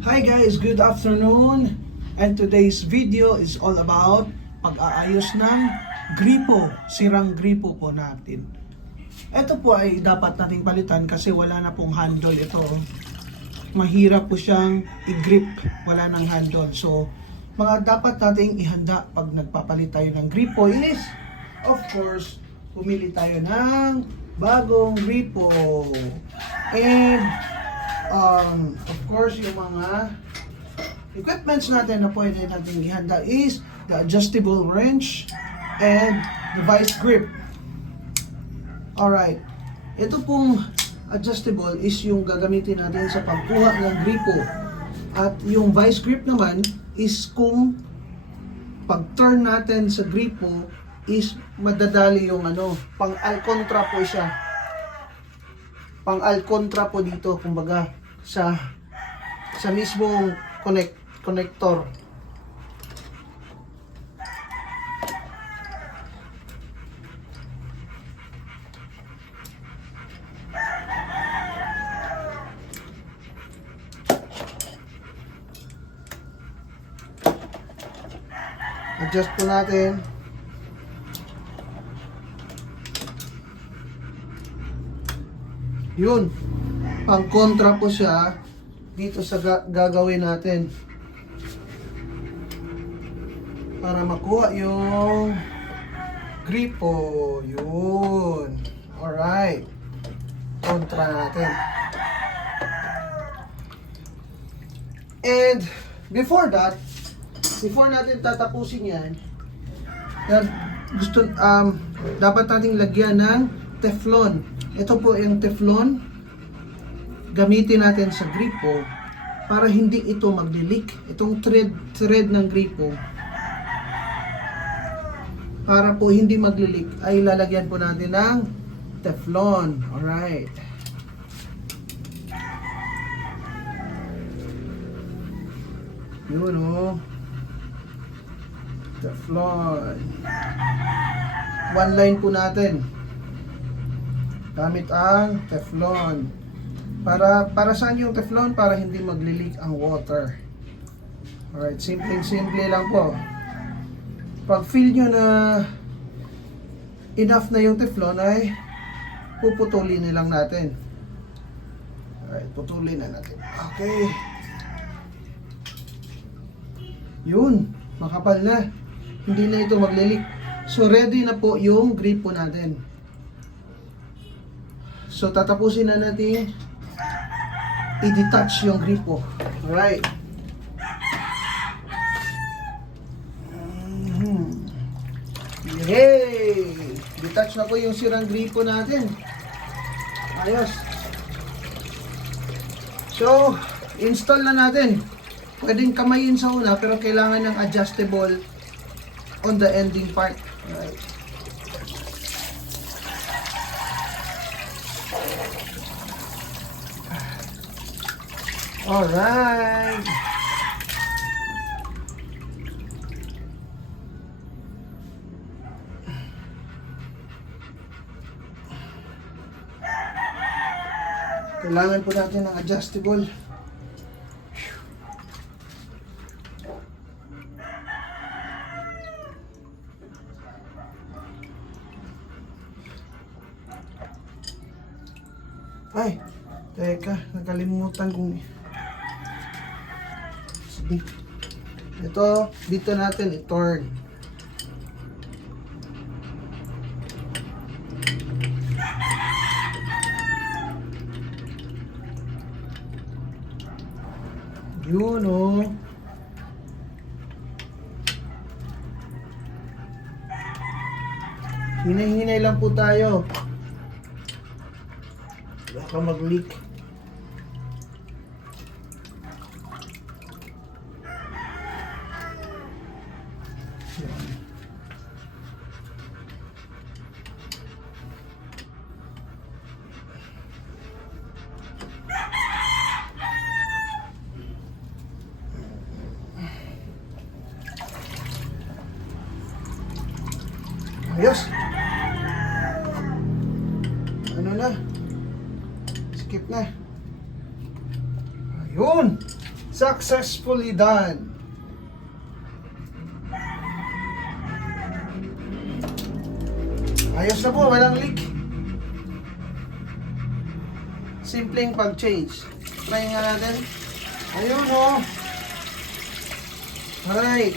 Hi guys, good afternoon. And today's video is all about pag-aayos ng gripo, sirang gripo po natin. Ito po ay dapat nating palitan kasi wala na pong handle ito. Mahirap po siyang i-grip, wala ng handle. So, mga dapat nating ihanda pag nagpapalit tayo ng gripo is, of course, pumili tayo ng bagong gripo. And of course, yung mga equipments natin na pwede natin ihanda is the adjustable wrench and the vice grip. Alright, ito pong adjustable is yung gagamitin natin sa pagkuha ng gripo. At yung vice grip naman is kung pag-turn natin sa gripo is madadali yung pang-alcontra po siya. Pang-alcontra po dito, kumbaga, sa mismong connector. Adjust po natin. Yun. Pang-kontra po siya dito sa gagawin natin. Para makuha yung gripo. Yun. Alright. Kontra natin. And before natin tatapusin yan, dapat nating lagyan ng Teflon. Ito po yung Teflon. Gamitin natin sa gripo para hindi ito magli-leak. Itong thread ng gripo, para po hindi magli-leak, ay lalagyan po natin ng Teflon. Alright. Yun Teflon. One line po natin gamit ang Teflon. Para saan yung Teflon? Para hindi magli-leak ang water. Alright, simple lang po. Pag feel nyo na enough na yung Teflon, ay puputulin na lang natin. Alright, putulin na natin. Okay. Yun, makapal na. Hindi na ito magli-leak. So ready na po yung gripo natin. So tatapusin na natin i-detach yung gripo. Alright. Yay! Detach na po yung sirang gripo natin. Ayos. So, install na natin. Pwedeng kamayin sa una, pero kailangan ng adjustable on the ending part. Alright. Alright. Kailangan po natin ng adjustable. Ay, teka, nakalimutan kong ito, dito natin i-turn. Yun Hinay-hinay lang po tayo. Baka mag-leak. Ayos. Ano na? Skip na. Ayun. Successfully done. Ayos na po, walang leak. Simpleng pag-change. Try nga natin. Ayun o. Alright.